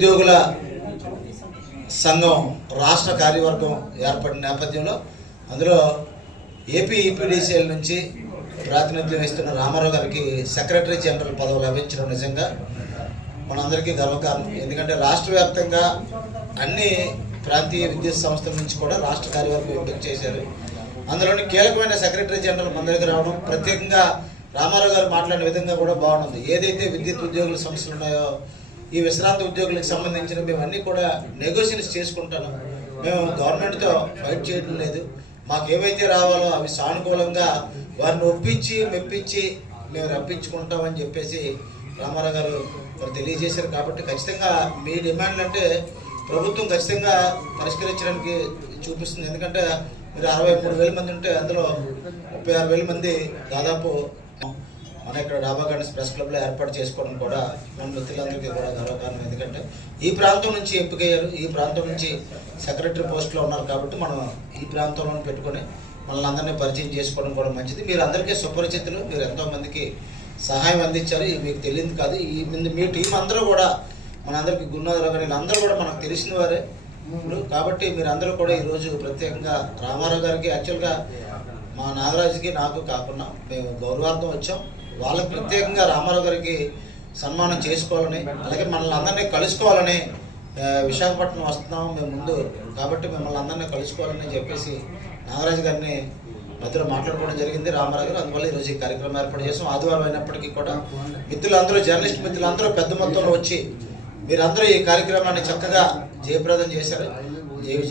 ఉద్యోగుల సంఘం రాష్ట్ర కార్యవర్గం ఏర్పడిన నేపథ్యంలో అందులో ఏపీ ఈపీడీసీఎల్ నుంచి ప్రాతినిధ్యం వహిస్తున్న రామారావు గారికి సెక్రటరీ జనరల్ పదవి లభించడం నిజంగా మనందరికీ గర్వకారణం. ఎందుకంటే రాష్ట్ర వ్యాప్తంగా అన్ని ప్రాంతీయ విద్యుత్ సంస్థల నుంచి కూడా రాష్ట్ర కార్యవర్గం ఎంపిక చేశారు. అందులోని కీలకమైన సెక్రటరీ జనరల్ మన దగ్గర రావడం, ప్రత్యేకంగా రామారావు గారు మాట్లాడిన విధంగా కూడా బాగుంది. ఏదైతే విద్యుత్ ఉద్యోగుల సమస్యలు ఉన్నాయో ఈ విశ్రాంతి ఉద్యోగులకు సంబంధించిన మేము అన్నీ కూడా నెగోషియేషన్స్ చేసుకుంటాను. మేము గవర్నమెంట్తో ఫైట్ చేయడం లేదు. మాకు ఏవైతే రావాలో అవి సానుకూలంగా వారిని ఒప్పించి మెప్పించి మేము రప్పించుకుంటామని చెప్పేసి రామారావు గారు మరి తెలియజేశారు. కాబట్టి ఖచ్చితంగా మీ డిమాండ్లు అంటే ప్రభుత్వం ఖచ్చితంగా పరిష్కరించడానికి చూపిస్తుంది. ఎందుకంటే మీరు 63,000 మంది ఉంటే అందులో 36,000 మంది దాదాపు మన ఇక్కడ డాబా గార్డెన్స్ ప్రెస్ క్లబ్లో ఏర్పాటు చేసుకోవడం కూడా మన మిత్రులందరికీ కూడా గర్వకారణం. ఎందుకంటే ఈ ప్రాంతం నుంచి ఎంపికయ్యారు, ఈ ప్రాంతం నుంచి సెక్రటరీ పోస్ట్లో ఉన్నారు. కాబట్టి మనం ఈ ప్రాంతంలో పెట్టుకొని మనల్ని అందరినీ పరిచయం చేసుకోవడం కూడా మంచిది. మీరు అందరికీ సుపరిచితులు, మీరు ఎంతోమందికి సహాయం అందించారు. మీకు తెలియదు కాదు. మీ టీం అందరూ కూడా మనందరికీ గురునాథరావు గారు అందరూ కూడా మనకు తెలిసిన వారే ఇప్పుడు. కాబట్టి మీరందరూ కూడా ఈరోజు ప్రత్యేకంగా రామారావు గారికి యాక్చువల్గా మా నాగరాజుకి నాకు కాకుండా మేము గౌరవార్థం వచ్చాం. వాళ్ళకి ప్రత్యేకంగా రామారావు గారికి సన్మానం చేసుకోవాలని, అలాగే మనల్ని అందరినీ కలుసుకోవాలని విశాఖపట్నం వస్తున్నాం మేము ముందు. కాబట్టి మిమ్మల్ని అందరినీ కలుసుకోవాలని చెప్పేసి నాగరాజు గారిని మధ్యలో మాట్లాడుకోవడం జరిగింది రామారావు గారు. అందువల్ల ఈరోజు ఈ కార్యక్రమం ఏర్పాటు చేసాం. ఆదివారం అయినప్పటికీ కూడా మిత్రులందరూ, జర్నలిస్ట్ మిత్రులందరూ పెద్ద మొత్తంలో వచ్చి మీరందరూ ఈ కార్యక్రమాన్ని చక్కగా జయప్రదం చేశారు.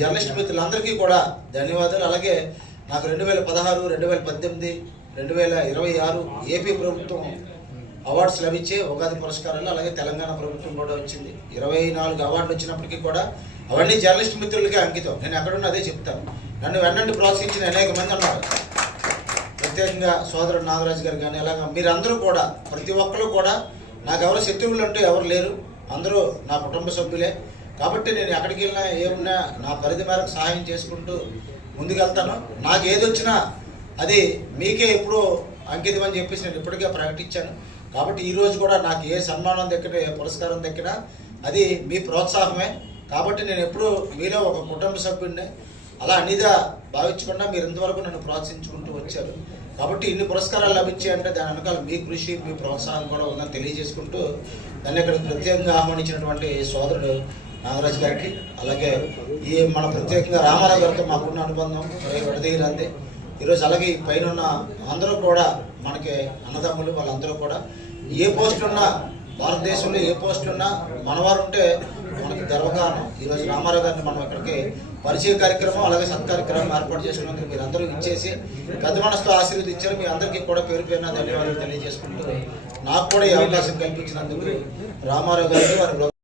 జర్నలిస్ట్ మిత్రులందరికీ కూడా ధన్యవాదాలు. అలాగే నాకు 2016, 2018, 2026 ఏపీ ప్రభుత్వం అవార్డ్స్ లభించే ఉగాది పురస్కారాలు, అలాగే తెలంగాణ ప్రభుత్వం కూడా వచ్చింది. 24 అవార్డులు వచ్చినప్పటికీ కూడా అవన్నీ జర్నలిస్ట్ మిత్రులకే అంకితం. నేను ఎక్కడున్నా అదే చెప్తాను. నన్ను వెన్నంటి ప్రోత్సహించిన అనేక మంది ఉన్నారు. ప్రత్యేకంగా సోదరుడు నాగరాజు గారు కానీ అలాగే మీరందరూ కూడా, ప్రతి ఒక్కరు కూడా నాకు ఎవరు శత్రువులు అంటూ ఎవరు లేరు. అందరూ నా కుటుంబ సభ్యులే. కాబట్టి నేను ఎక్కడికి వెళ్ళినా ఏమున్నా నా పరిధి మేరకు సహాయం చేసుకుంటూ ముందుకెళ్తాను. నాకు ఏది వచ్చినా అది మీకే ఎప్పుడూ అంకితం అని చెప్పేసి నేను ఇప్పటికే ప్రకటించాను. కాబట్టి ఈరోజు కూడా నాకు ఏ సన్మానం దక్కినా, ఏ పురస్కారం దక్కినా అది మీ ప్రోత్సాహమే. కాబట్టి నేను ఎప్పుడూ మీలో ఒక కుటుంబ సభ్యుడిని అలా అన్నిదా భావించకుండా మీరు ఇంతవరకు నన్ను ప్రోత్సహించుకుంటూ వచ్చారు. కాబట్టి ఇన్ని పురస్కారాలు లభించాయంటే దాని వెనకాల మీ కృషి, మీ ప్రోత్సాహం కూడా ఉందని తెలియజేసుకుంటూ దాన్ని ఇక్కడ ప్రత్యేకంగా ఆహ్వానించినటువంటి సోదరుడు నాగరాజు గారికి, అలాగే ఈ మన ప్రత్యేకంగా రామారావు గారితో మాకున్న అనుబంధం విడదీయరాంది ఈరోజు. అలాగే ఈ పైన ఉన్న అందరూ కూడా మనకి అన్నదమ్ములు, వాళ్ళందరూ కూడా ఏ పోస్ట్ ఉన్నా, భారతదేశంలో ఏ పోస్ట్ ఉన్నా మనవారు ఉంటే మనకి గర్వకారణం. ఈరోజు రామారావు గారిని మనం ఇక్కడికి పరిచయ కార్యక్రమం, అలాగే సత్కార్యక్రమం ఏర్పాటు చేసుకున్నందుకు మీరు అందరూ ఇచ్చేసి పెద్ద మనసుతో ఆశీర్వదించారు. మీ అందరికీ కూడా పేరు పేరున ధన్యవాదాలు తెలియజేసుకుంటూ నాకు కూడా ఈ అవకాశం కల్పించినందుకు రామారావు గారికి వారి